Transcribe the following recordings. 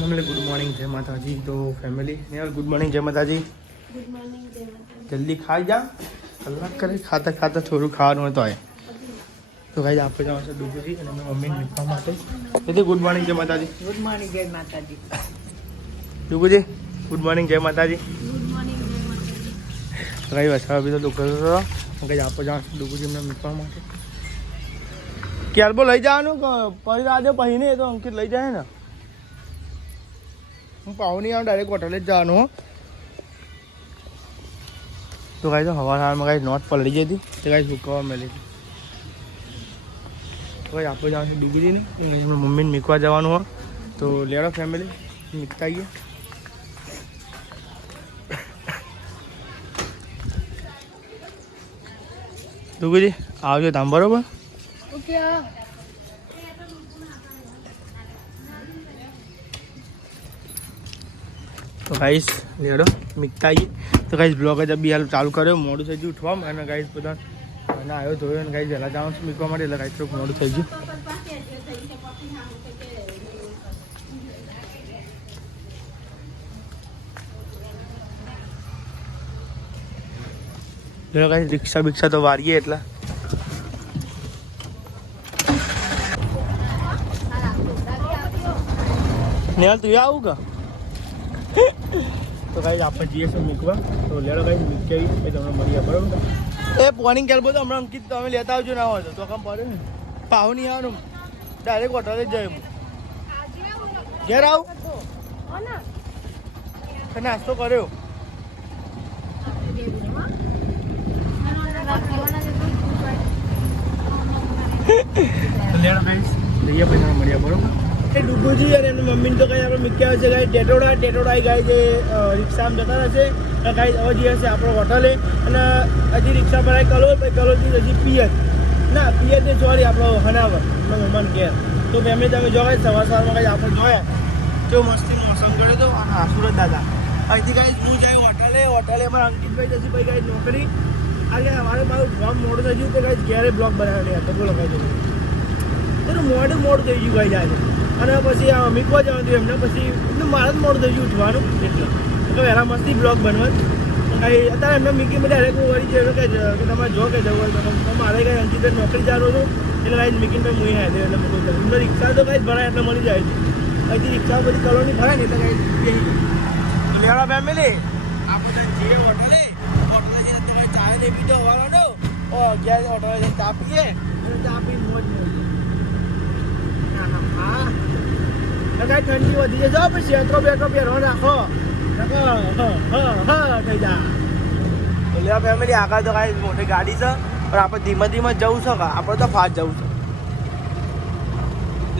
Family good morning जय माता जी। तो फैमिली यार गुड मॉर्निंग जय माता जी। गुड मॉर्निंग जय माता जल्दी खाई जा कलाक करे खाता खाता થોડું ખાવાનું હોય તો આય તો ગાઈસ આપણે જવાનું છે ડુગરી અને મમ્મીને મિલવા માટે। એટલે ગુડ મોર્નિંગ જય માતાજી। ગુડ મોર્નિંગ જય માતાજી। ડુગરી ગુડ મોર્નિંગ જય માતાજી। गुड मॉर्निंग जय माता जी। ગાઈસ વસા અભી તો ડુગરી તો ગાઈસ આપણે જવાનું છે ડુગરી એમને મિલવા માટે। ક્યારબો લઈ જવાનું પડી રાડે પછી ને તો અંકિત લઈ જાય ને હું પાવ નહીં આવું ડાયરેક્ટ હોટલે જ જવાનું હો। तो गाइस हवा गाइस नॉट पलड़ी गई थी तो गाइस भूखा मिली थी तो गाइस आप जहाँ से डूबी थी नहीं मम्मी ने मीकवा जवान हुआ तो लेडो फैमिली मिकता ही है। डूबी जी आओ दाम बराबर ओके तो गाइस लेडो मिकता ही तो गाइस ब्लॉग जब भी हाल चालू करे मोड़ू થઈ ગયું ઉઠવા અને ગાइस બધા અને આવ્યો ધોયો અને ગાइस જલા જાઉં છું મીકવા માટે એટલે ગાइस થોડું મોડું થઈ ગયું। લે ગાइस રિક્ષા બિક્ષા તો વારીએ એટલે નેલ તું આવું કા तो गाइस आप जीए से मीकवा तो लेडो गाइस मीक के એ તમને મળીએ બરાબર। એ પોર્નિંગ કેલ બોલ હમણાં અંકિત તમે લેતા આવજો ના હોય તો કામ પડે ને પાવ નહીં આવવાનું ડાયરેક્ટ હોટલે જ જાય હું ઘેર આવ નાસ્તો કર્યો લેડો ગાइस લઈએ પછી મળીએ બરાબર। ડુગુજી અને એમની મમ્મીને તો કઈ આપણે મૂક્યા છે ગાઈ ટેટોડા ગાઈ જે રિક્ષામાં જતા રહેશે ગાઈ હવે જઈએ છે આપણે હોટલે અને હજી રિક્ષા ભરાય કલોલ પછી કલોલથી હજી પિયત ના પિયત ને સોરી આપણો હનાવર મહેમાન ઘેર તો ફેમિલી તમે જો ગાઈ સવારમાં ગાઈ આપણે જોયા તો મસ્તી મોસમ કર્યો તો હા સુરત દાદા અહીંથી ગાઈ હું જાય હોટલે અમારા અંકિતભાઈ જશે ભાઈ ગાઈ નોકરી આજે અમારે મારું બ્લોગ મોડું થઈ ગયું તો ગાઈ ઘેરે બ્લોગ બનાવેલી હતો બોલો ગાઈ એનું મોડું થઈ ગયું ગાઈ આજે અને પછી મીકવા જવાનું હતું એમને પછી એટલે મારે જ મોડું થઈ ગયું ઉઠવાનું એટલે વહેલા મસ્તી બ્લોગ બનવાનું કાંઈ અત્યારે એમને મીકીમાં ડાયરેક્ટ હું વળી જઈએ કે તમારે જો કે જવું હોય તો મારે કાંઈ અંકિત નોકરી જવાનું હતું એટલે કાંઈ મીકીને હું હાથે એટલે મૂકું એમને રિક્ષા તો કાંઈ ભરાય એટલે મળી જાય છે અહીંથી રિક્ષા બધી કલોની ભરાય ને એટલે કાંઈ લેવા ફેમિલી આપણે જઈએ હોટલે જઈને તો કાંઈ ચા નહીં પીધો હોવાનો ગયા હોટલે જઈને ચા પીએ અને ચા પીને મોજ હા કઈ ઠંડી વધી જાય પછી શેત્રો બેટરો પહેરો રાખો થઈ જા લે ફેમિલી આગળ તો કાંઈ મોટી ગાડી છે પણ આપણે ધીમે ધીમે જવું છે આપણે તો ફાસ્ટ જવું છે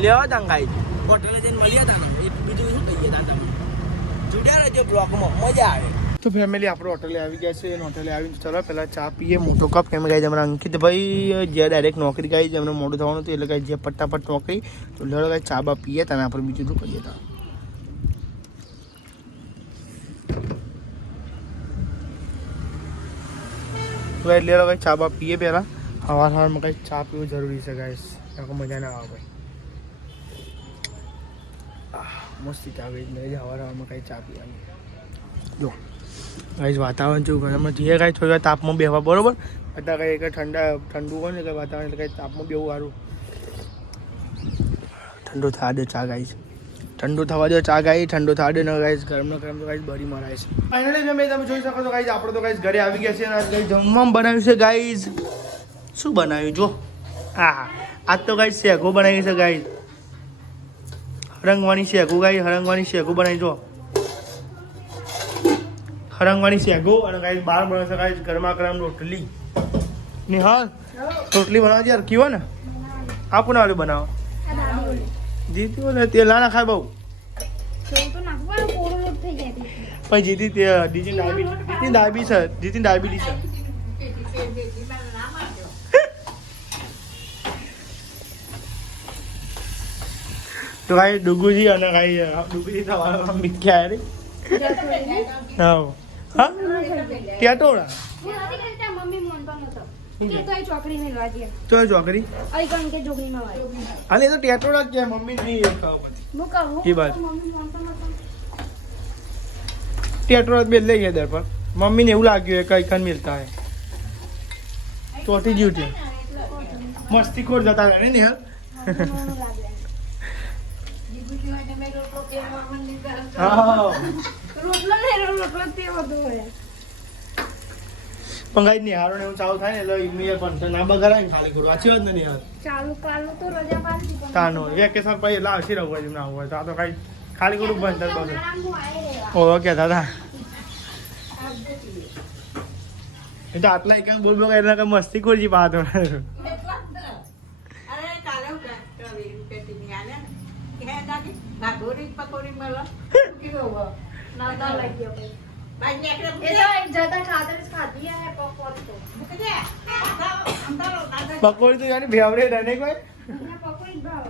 લેવા તા કાંઈ હોટલે જઈને મળ્યા હતા ને બીજું શું કહીએ તા તમે જોડ્યા રહેજો બ્લોગમાં મજા આવે। તો ફેમિલી આપણે હોટલે આવી ગયા છે અને હોટલે આવીને ચલો પહેલાં ચા પીએ મોટો કપ કેમ ગાઈ અમારા અંકિતભાઈ જે ડાયરેક્ટ નોકરી ગાઈ એમને મોડું થવાનું હતું એટલે કાંઈ જે ફટાફટ નોકરી તો લેડો કાંઈ ચા બા પીએ તમે આપણે બીજું શું કરીએ તા લેડો કાંઈ ચા બા પીએ પહેલાં સવારમાં કાંઈ ચા પીવું જરૂરી છે ગાઈસ આખો મજા ના આવે ભાઈ મસ્તી ચા ગઈ નહીં સવારમાં કાંઈ ચા પીવાની જો ગાઈસ વાતાવરણ જેવું ઘરમાં જઈએ કાંઈ થોડી વાર તાપમાં બેસવા બરોબર અત્યારે કંઈ ઠંડુ હોય ને કંઈ વાતાવરણ એટલે કંઈ તાપમાં બેવું સારું ઠંડુ થવા દે ચા ગાઈસ ઠંડુ થવા દો ચા ગાઈ ઠંડુ થવા દે ને ગાઈસ ગરમ તો ગાઈસ બરી મરાય છે ફાઇનલી તમે જોઈ શકો છો ગાઈસ આપણે તો ગાઈસ ઘરે આવી ગયા છે અને ગાઈસ જમવામાં બનાવ્યું છે ગાઈસ શું બનાવ્યું જો હા આજ તો ગાઈસ શેકો બનાવી છે ગાઈસ હરંગવાની શેકો ગાઈસ હરંગવાની શેકો બનાવી જો હરંગવાની શેકો અને ગાઈસ બાર બને છે ગાઈસ ગરમા ગરમ રોટલી નિહાલ રોટલી બનાવજો યાર કીવો ને આ કોના વાળું બનાવો જીતી બોલે તેલ ના ખાય બહુ પછી જીતી તે જીતી ડાયાબિટીસ છે તો કાંઈ ડુગુજી અને કાંઈ ડુગુજી થવાનું મીઠ્યા રે હા હા ટેટોડા કે તો એ ચોકડી ને લાગી તો એ ચોકરી આઈ કાન કે જોગણી માં વાળી હાલે એ તો ટેટોડા જ છે મમ્મી નહીં એક મુ કહું એ બાત. મમ્મી મોંટો મત ટેટોડા બે લઈ ગયા દર પર મમ્મીને એવું લાગ્યું કે કઈ મિલતા હે ચોટી ગયું છે મસ્તી ખોર જતા રહે ને યાર હા રોટલો ને રોટલો તે બધું હોય પણ ગાઈ નિહારો ને એવું ચાલુ થાય ને એટલે ઇમિયર પણ ના બગાડાય ને ખાલી ખોટું સાચી વાત ને નિહાર ચાલુ કાલનું તો રજા પાડી દીધી તાનો વેકેશન પછી એટલે આવશે રહું હોય ના હોય તો આ તો કઈ ખાલી ખોટું બંધ બગડ હું આયે રેવા ઓ કે દાદા એ તો આટલા એક બોલ બોલ એટલે કે મસ્તી ખોરજી પાતો નાતા લાગ્યો એ તો એક જતા ખાતર જ ખાધી આ પકોડી તો પકોડી તો યાર ફેવરેટ હે ને કોઈ મને પકોડી જ ભાવ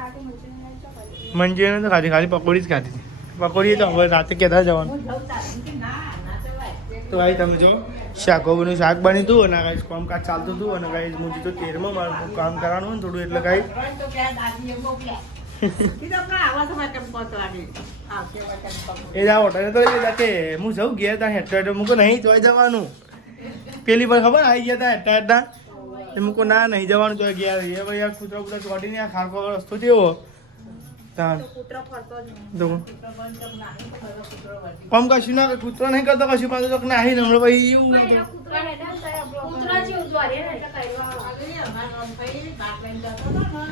રાતે મંચુરિયન ચપાતી મંચુરિયન તો ખાધી ખાલી પકોડી જ ખાધી પકોડી તો હવે રાતે કેતા જવાનું તો ભાઈ તમે જો શાકોનું શાક બન્યું હતું અને કાંઈ કામકાજ ચાલતું હતું અને કાંઈ હું તો તેરમાં મારું કામ કરવાનું હોય ને થોડું એટલે કાંઈ એ જા હોટલે તો એ કે હું જઉં ગયા તા હેઠળ મૂકો નહીં તો જવાનું પેલી પર ખબર આવી ગયા તા હેઠળ મૂકો ના નહીં જવાનું તો ગયા એ ભાઈ આ કૂતરા કૂતરા ચોટીને આ ખારકો રસ્તો થયો તાર તો કમ કશું ના કૂતરો નહીં કરતો કશું પાછું તો ના આવીને હમણાં ભાઈ એવું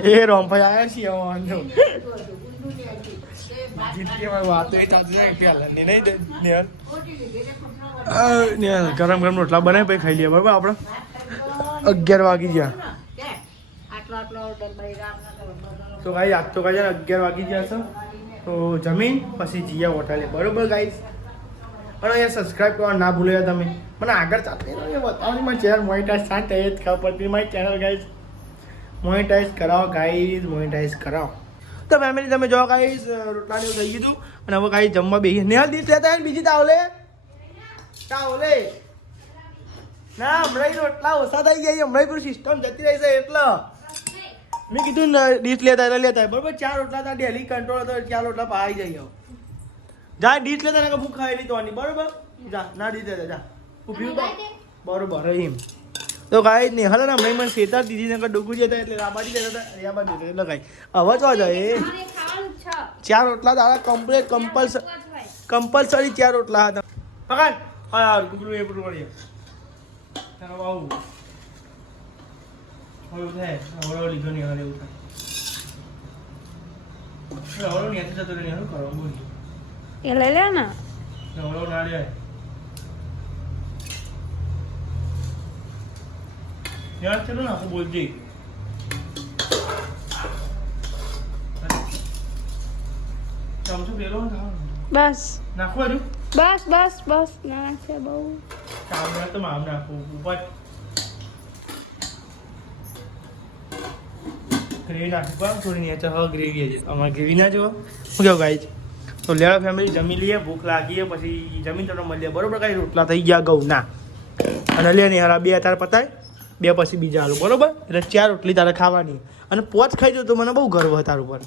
એ રોમભાઈ આવ્યા છીએ વાંધો વાતો એ ચાલતી જાય પેલા નહીં નેહલ ગરમ ગરમ રોટલા બનાવી પછી ખાઈ લઈએ બરાબર આપણે 11 વાગી ગયા તો ગાઈ આજ તો ગાઈ 11 વાગી ગયા છે તો જમીન પછી જીયા હોટલે બરોબર ગાઈસ અને અહીંયા સબસ્ક્રાઈબ કરવા ના ભૂલ્યા તમે મને આગળ ચાલતી બતાવવાની મારી ચેનલ મોનિટાઈઝ થાય તે જ ખબર પડતી મારી ચેનલ ગાઈસ મોનિટાઈઝ કરાવો ગાઈસ મોનિટાઈઝ કરાવો તો ફેમિલી તમે જો ગાઈસ રોટલાને એવું થઈ ગયું અને હવે ગાઈસ જમવા બેસી નેહલ ડીશ લેતા બીજી તાવલે ના હમણાં રોટલા ઓછા થઈ ગયા હમણાં પેલું સિસ્ટમ જતી રહી છે એટલે મેં કીધું ને ડીશ લેતા બરોબર 4 રોટલા તા ડેલી કંટ્રોલ હતો 4 રોટલા પાઈ જાય જા ડીશ લેતા ને ભૂખ ખાઈ લીધો બરોબર જા ના ડીશ લેતા જા ઉભી બરોબર એમ તો ગાઈ ને હલે ને મને શેતાર દીધી ને ડોગું જતા એટલે રાબાજી જતા હતા રાબાજી જતા એટલે ગાઈ હવે તો જાય 4 રોટલા દાડા કમ્પ્લીટ કમ્પલસરી 4 રોટલા હતા પકડ હા ગુબરું એ બધું વળી તારો બાઉ હવે થાય હવે લીધો નહીં હવે એવું થાય હવે નહીં જતો નહીં શું કરો બોલ એ લઈ લે ને હવે ના લે યાર ચલો ના હું બોલજી ચમચો પેલો બસ નાખવા જો બસ બસ બસ ના છે બહુ કામના તો મામ નાખું ઉપર ગ્રેવી નાખી પણ થોડી નીચે હવે ગ્રેવી છે અમારે ગ્રેવી ના જો શું કહો ગાઈસ તો લેવા ફેમિલી જમી લઈએ ભૂખ લાગીએ પછી જમીન તો મળીએ બરોબર કાંઈ રોટલા થઈ ગયા ઘઉંના અને લે ને યાર 2 તાર પતાય 2 પછી બીજા આલુ બરોબર એટલે 4 રોટલી તારે ખાવાની અને 5 ખાઈ દો તો મને બહુ ગર્વ તાર ઉપર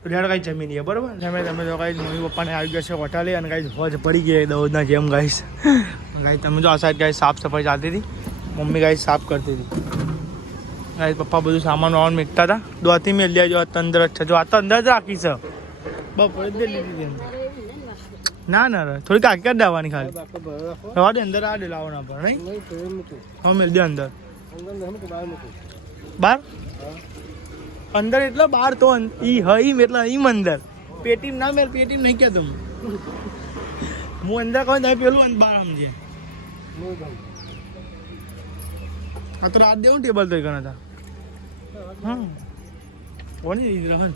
તો લેવા કાંઈ જમી લઈએ બરોબર તમે જો કાંઈ મમ્મી પપ્પાને આવી ગયા છે હોટલે અને કાંઈ હોજ પડી ગઈ દોડના જેમ ગાઈસ ગાઈ તમે જો આ સાઈડ ગાઈ સાફ સફાઈ ચાલતી હતી મમ્મી ગાઈ સાફ કરતી હતી ગાઈ પપ્પા બધું સામાન વામાન મીકતા હતા દોથી મેલ્યા જો અંદર જ છે જો આ તો અંદર જ રાખી છે બપોરે જ લીધી ના ના થોડી કાકી કરી દેવાની ખાલી રવા દે અંદર આ દે લાવવાના પર નહીં હા મેલ દે અંદર બાર અંદર એટલે બાર તો ઈ હઈમ એટલે ઈમ અંદર પેટીમ ના મેલ પેટીમ નહીં કહેતો હું અંદર કહું તમે પેલું બાર સમજે આ તો રાત દેવું ટેબલ તો ગણા હતા હા કોની દીધી રહન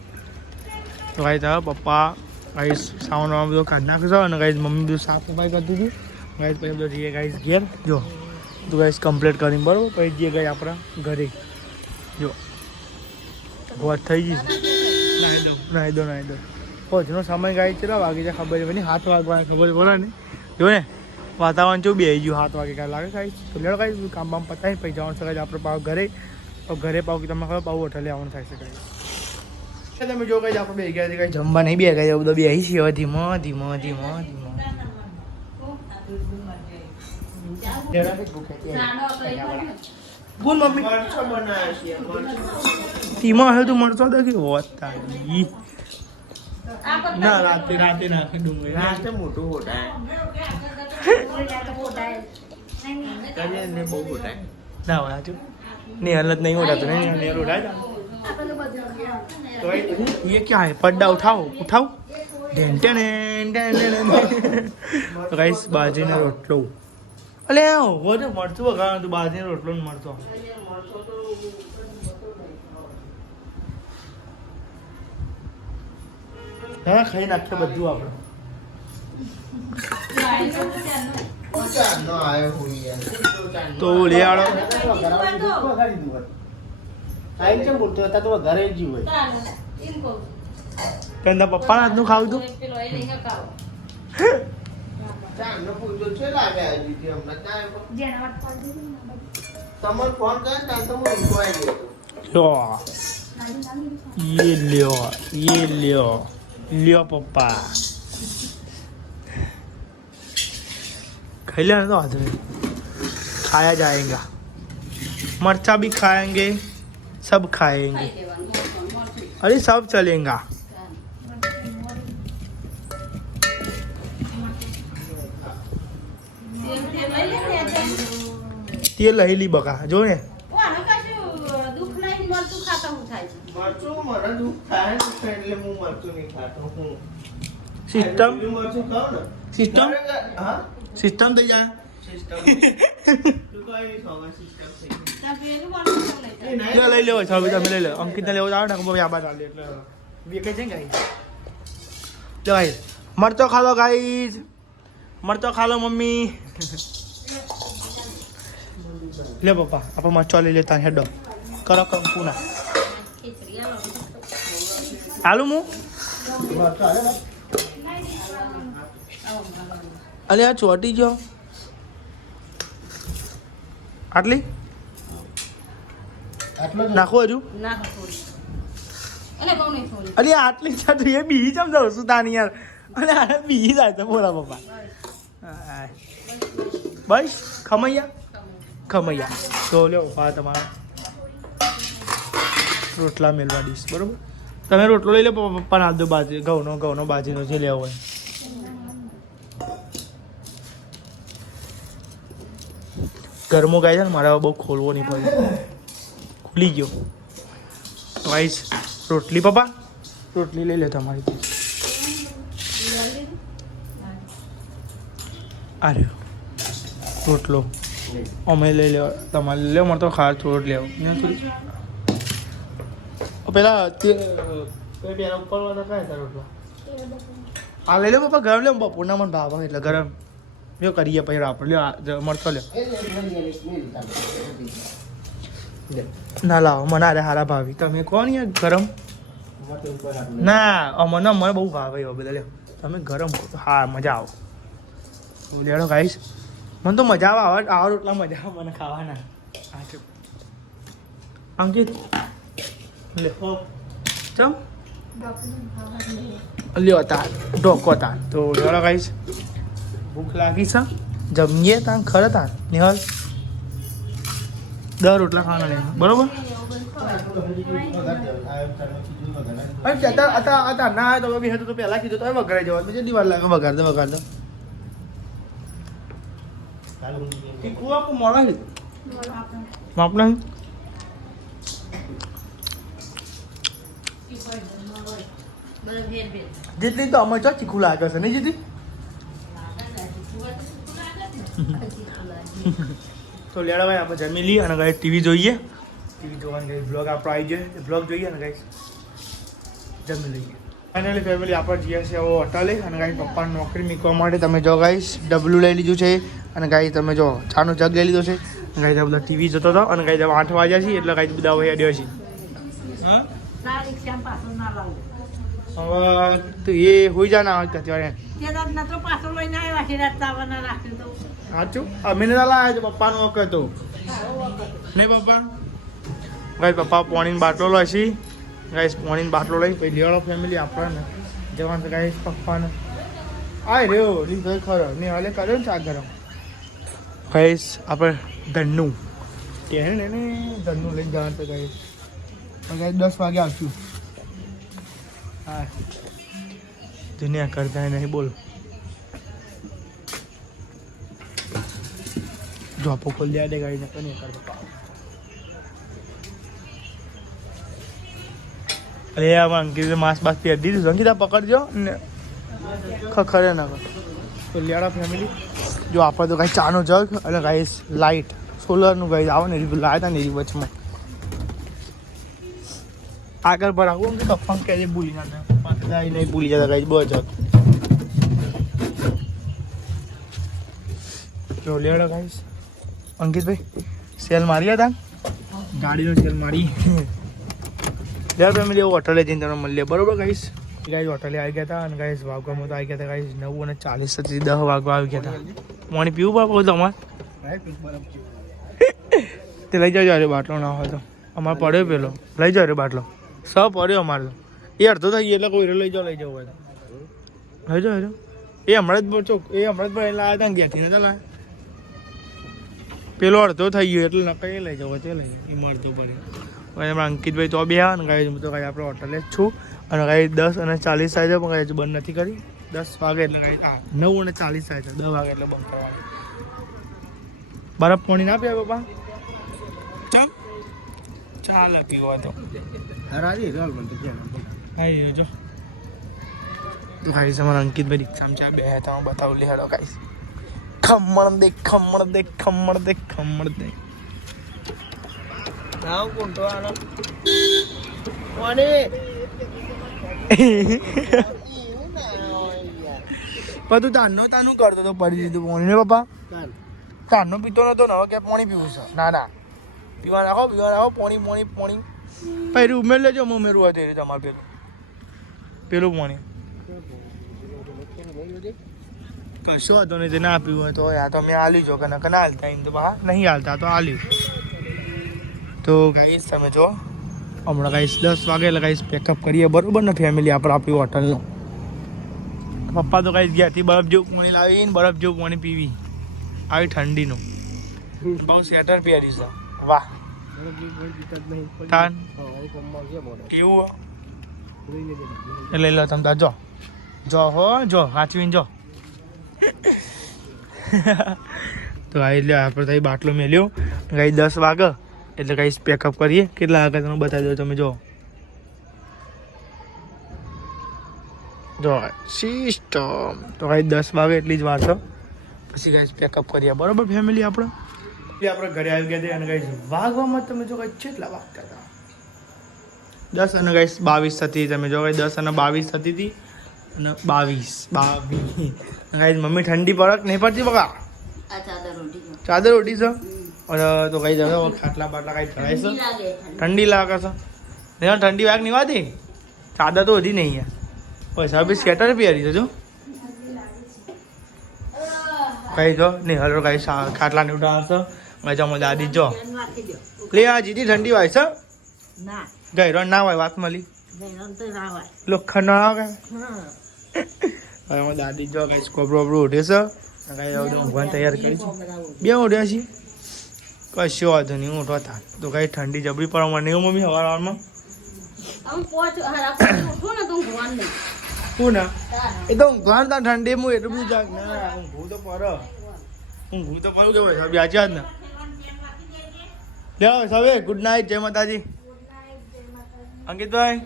તો ભાઈ તારા પપ્પા ગાઈસ સામાન બધું કાઢી નાખશો અને ગાઈસ મમ્મી બધું સાફ સફાઈ કરતી હતી ગાઈસ પછી બધું જઈએ ગાઈસ ઘેર જો તું ગાઈસ કમ્પ્લીટ કરીને બરાબર પછી જઈએ ગાઈ આપણા ઘરે જો વાત થઈ જઈશ નાહી દો પહોંચનો સમય ગાઈ કેટલા વાગી જાય ખબર નહીં 7 વાગવાની ખબર પડે ને જો ને વાતાવરણ જો બેસી ગયું 7 વાગે કાંઈ લાગે કાંઈ તો લેડો કાંઈ કામ બામ પતાવી પછી જવાનું છે આપણે પાવ ઘરે તો ઘરે પાવ કે તમે ખબર પાવ હોટલે આવવાનું થાય છે કાંઈ તમે જો કાંઈ આપણે બે ગયા છે કાંઈ જમવા નહીં બે ગયા બધા બેસી છીએ હવે ધીમો ધીમો ધીમો ધીમો બોલ મમ્મી ધીમો હે તું મરચો દે કે હોત તારી ના રાતે રાતે નાખે ડુંગળી રાતે મોટું હોટાય બહુ હોટાય ના હોય હજુ नहीं हालत नहीं हो जाता नहीं नहीं उठाया तो ये क्या है पड्डा उठाओ उठाओ तो गाइस बाजी ने रोटलो अले वो जो मरचू वगा तो बाजी ने रोटलो ने मरचो हाँ खाई नाखे बद्दू आपने तो ले आड़ो बोलते होता तो घरे जीव कहता पप्पा ना तू खाऊ तू ये लियो लियो पप्पा खाई लेना तो आज खाया जाएगा मरचा भी खाएंगे सब खाएंगे अरे सब चलेगा तेल लहेली बका जो ने सिस्टम सिस्टम सिस्टम થઈ જાય લઈ લેવો છો તમે લઈ લો અંકિત ને લેવો જાવ ને આ બાદ આલે એટલે વેકે છે ગાઈસ લો ગાઈસ મરચો ખા લો ગાઈસ મરચો ખા લો મમ્મી લે પપ્પા આપણે મરચો લઈ લેતા હેડો કરો કંકુના આલુ મુ અલે આ ચોટી ગયો આટલી નાખો હજુ અરે આટલી ચાટુ એ બી જમ જાઉં છું તાની યાર અને આ બી જાય તો બોલા પપ્પા બસ ખમૈયા તો લ્યો પપ્પા તમારા રોટલા મેળવા દઈશ બરોબર તમે રોટલો લઈ લો પપ્પા ના દો બાજી ઘઉંનો બાજીનો જે લેવો હોય ગરમો ગાય છે ને મારા બહુ ખોલવો નહીં પડે ખુલી ગયો વાઈસ રોટલી પપ્પા રોટલી લઈ લે તમારી અરે રોટલો અમે લઈ લે તમારે લઈ લે મને તો ખાર થોડો લેવો પેલા પેલા ઉપર વાળા કાંઈ હતા રોટલા આ લઈ લે પપ્પા ગરમ લે બપોરના મને ભાવ એટલે ગરમ જો કરીએ પછી આપણે લ્યો મળતો લ્યો ના લાવો મને અરે હારા ભાવી તમે કોણ યાર ગરમ ના મને બહુ ભાવે એવા બધા લ્યો તમે ગરમ હા મજા આવો લેડો ગાઈશ મને તો મજા આવે આવા રોટલા મજા આવે મને ખાવાના હા અંકિત લે ચમ લ્યો તાર ઢોકો તાર તો લેડો ગાઈશ ભૂખ લાગી છે જમીએ તાન ખરે તાન નિહાલ 10 રોટલા ખાવાના લે બરોબર અત્યારે ના તો બી હતું તો પહેલા કીધું તો વઘારી જવા બીજી દિવાલ લાગે વઘાર દો તીખું આપું મોડા માપના જેટલી તો અમે ચો ચીખું લાગે છે નહીં જીતી તો લેડા ભાઈ આપણે જમી લઈએ અને ગાઈસ ટીવી જોઈએ ટીવી જોવાની ગાઈસ બ્લોગ આપણો આવી જાય બ્લોગ જોઈએ અને ગાઈસ જમી લઈએ ફાઇનલી ફેમિલી આપણે જઈએ છીએ હવે હોટલે અને ગાઈસ પપ્પાને નોકરી મૂકવા માટે તમે જો ગાઈસ ડબલું લઈ લીધું છે અને ગાઈસ તમે જો ચાનો જગ લઈ લીધો છે ગાઈસ આ બધા ટીવી જોતો હતો અને ગાઈસ 8 વાગ્યા છે એટલે ગાઈસ બધા હવે અડ્યો છે હા ના રિક્ષા પાછો ના લાવું હવે તું એ હોઈ જા ના આવે ત્યારે સાચું અમે ને લાયા છે પપ્પાનો વખત હતો નહીં પપ્પા ગાઈસ પપ્પા પાણીની બાટલો લઈશી ગાઈસ પાણીની બાટલો લઈ પછી લેવાળો ફેમિલી આપણને જવાનું ગાઈસ પપ્પાને આય રહ્યો લીધો ખરો ને હાલે કર્યો ને ચા ગરમ ગાઈસ આપણે ધનનું તેને ને ધનનું લઈ જવાનું તો ગાઈસ ગાઈસ 10 વાગે આવશું હા દુનિયા કરતા નહીં બોલ જોપો ખોલી દે ગાડી ને કને કર પપ્પા અરે આ અંકિત માસ બાસ પહેરી દીધું અંકિતા પકડજો ને ખખરે ના કર તો લેડા ફેમિલી જો આપણે તો કાંઈ ચાનો જગ અને ગાઈસ લાઇટ સોલરનું ગાઈસ આવે ને એ લાવ્યા હતા ને એ વચમાં આગળ પર આવું કે કફાં કે ભૂલી જતા પાછા નહીં ભૂલી જતા ગાઈસ બહુ જગ જો લેડા ગાઈસ અંકિતભાઈ સેલ મારી હતા ગાડીનો સેલ મારી યાર ફેમિલી હોટલે જઈને તમને મળીએ બરોબર ગાઈસ ગાઈસ હોટલે આવી ગયા હતા અને ગાઈસ વાગવામાં તો આવી ગયા હતા ગાઈસ 9:40 થી 10 વાગવા આવી ગયા હતા પાણી પીવું બાપુ તમારે તે લઈ જાજો અરે બાટલો ના હોય તો અમારે પડ્યો પેલો લઈ જાઓ રે બાટલો પડ્યો અમારે તો એ અડધો થઈ ગયો એટલે કોઈ લઈ જાઓ હોય તો લઈ જાઓ એ હમણાં જ ચોક એ હમણાં જ પણ લાવ્યા હતા ને ઘેરથી નતા લાવ્યા પેલો અડધો થઈ ગયો એટલે નકઈ લઈ જાવ તે લઈ એ અડધો પડે હવે એમાં અંકિતભાઈ તો બે હા ને ગાય હું તો કાંઈ આપણે હોટલે જ છું અને કાંઈ 10:40 થાય છે પણ કાંઈ બંધ નથી કરી 10 વાગે એટલે કાંઈ 9:40 થાય છે 10 વાગે એટલે બંધ કરવાનું બરફ પાણી ના પીવા પપ્પા ચમ ચાલે પીવા તો આવી જો તો ખાઈ છે મારા અંકિતભાઈ રિક્ષામાં ચા બે હતા હું બતાવું લે હેડો ખાઈશ ખમણ દે ખમણ દે ખમણ દે ખમણ દે નાવ કોંટો આનો કોને બધું તાનું કરતો તો પડી દીધું પાણી ને પપ્પા તાનો પીતો નતો ને હવે કે પાણી પીવું છે ના ના પીવા નાખો પાણી પછી ઉમેર લેજો હું ઉમેરવું હોય તે તમારે પેલું પાણી કશો હતો નહીં તે ના પીવું હોય તો યા તો મેં આલ્યું છો કે ના હાલતા એમ તો બહાર નહીં હાલતા તો આલ્યું તો ગાઈસ તમે જો હમણાં ગાઈસ 10 વાગે એટલે ગાઈસ પેકઅપ કરીએ બરોબર ને ફેમિલી આપણે આપણી હોટલનું પપ્પા તો ગાઈસ ઘેરથી બરફ જેવું પાણી લાવીને બરફ જેવું પાણી પીવી આવી ઠંડીનું બહુ સ્વેટર પહેરી છે વાહ તાન કેવું એટલે લો તમે તાર જો હાચવીને જો તો આ એટલે આપણે તો બાટલો મેલ્યો ગાઈ 10 વાગે એટલે ગાઈસ પેકઅપ કરીએ કેટલા વાગે તમે બતાવી દો તમે જો સિસ્ટમ તો ગાઈસ 10 વાગે એટલી જ વાર છે પછી ગાઈસ પેકઅપ કરીએ બરોબર ફેમિલી આપણે ઘરે આવી ગયા હતા અને ગાઈસ વાગવામાં તમે જો ગાઈસ કેટલા વાગતા હતા 10 અને ગાઈસ 22 થતી તમે જો ગાઈસ 10 અને 22 થતી હતી અને 22 ગાઈસ મમ્મી ઠંડી પડક નહીં પડતી બકા ચાદર ઓઢી છે અને તો કઈ જશે ખાટલા બાટલા કઈ ચડાય છે ઠંડી લાગે છે ઠંડી વાગ નહીં વાતી ચાદર તો વધી નહીં પૈસા બી સ્વેટર પહેરી જજો કઈ જો નહીં હલો કઈ ખાટલા ને ઉઠાવશે મજામાં દાદી જો લે આ જીતી ઠંડી વાય છે ગઈ રણ ના હોય વાત મળી લોખંડ ના આવે હવે દાદી જો કઈ કોબરો ઉઠે છે કઈ ઊંઘવાનું તૈયાર કરી છે બે ઉઠ્યા છીએ કશો વાંધો નહીં ઊંઠવા થાય તો કઈ ઠંડી જબરી પડવા મને મમ્મી હવારમાં શું ના એ તો ઊંઘવાનું ત્યાં ઠંડી હું એટલું બધું જાગ ના ઊંઘું તો પડે કે ભાઈ સાહેબ આજે જ ને લે સાહેબ ગુડ નાઇટ જય માતાજી અંકિતભાઈ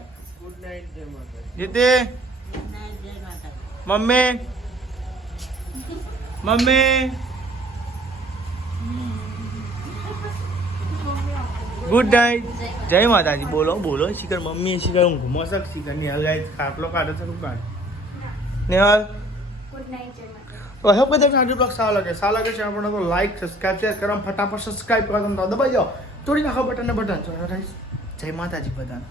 ગુડ નાઇટ જય માતાજી જીતે મમ્મી ગુડ નાઇટ જય માતાજી બોલો શિખર મમ્મી શિખર હું ઘૂમો શક શિખર નિહાલ ગાય ખાટલો કાઢે છે શું કાઢે નિહાલ ગુડ નાઇટ જય માતાજી તો હવે બધા સાંજુ બ્લોગ સારા લાગે છે આપણને તો લાઈક સબસ્ક્રાઇબ શેર કરો ફટાફટ સબસ્ક્રાઇબ કરો તમે દબાઈ જાઓ તોડી નાખો બટન જય માતાજી બધાને